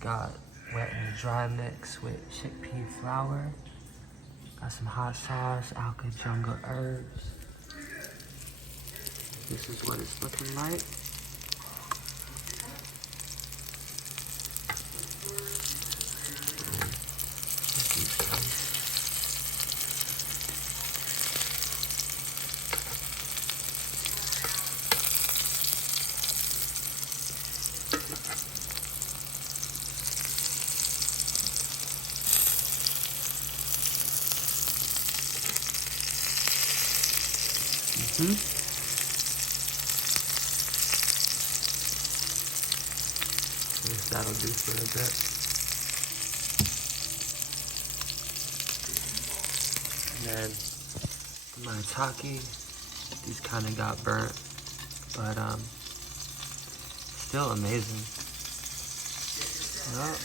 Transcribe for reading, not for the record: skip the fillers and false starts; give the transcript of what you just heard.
got wet and dry mix with chickpea flour. Got some hot sauce, Alkaline jungle herbs. This is what it's looking like. I guess that'll do for a bit. And then the maitake, these kind of got burnt, but still amazing. Well,